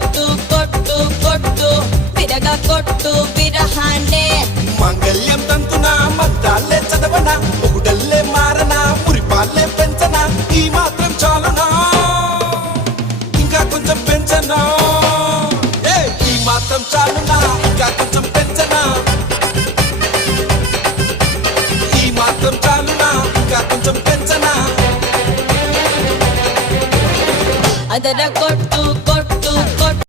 కొట్టు కొట్టు కొట్టు విరగ కొట్టు విరహాన్నే మాంగళ్యం తంతునా మంత్రాలే చదవనా ఒకటల్లే మారనా మురిపాలే పెంచనా ఈ మాత్రం చాలునా ఇంకా కొంచెం పెంచనా ఈ మాత్రం చాలునా ఇంకా కొంచెం పెంచనా ఈ మాత్రం చాలునా ఇంకా కొంచెం పెంచనా అదర కొట్టు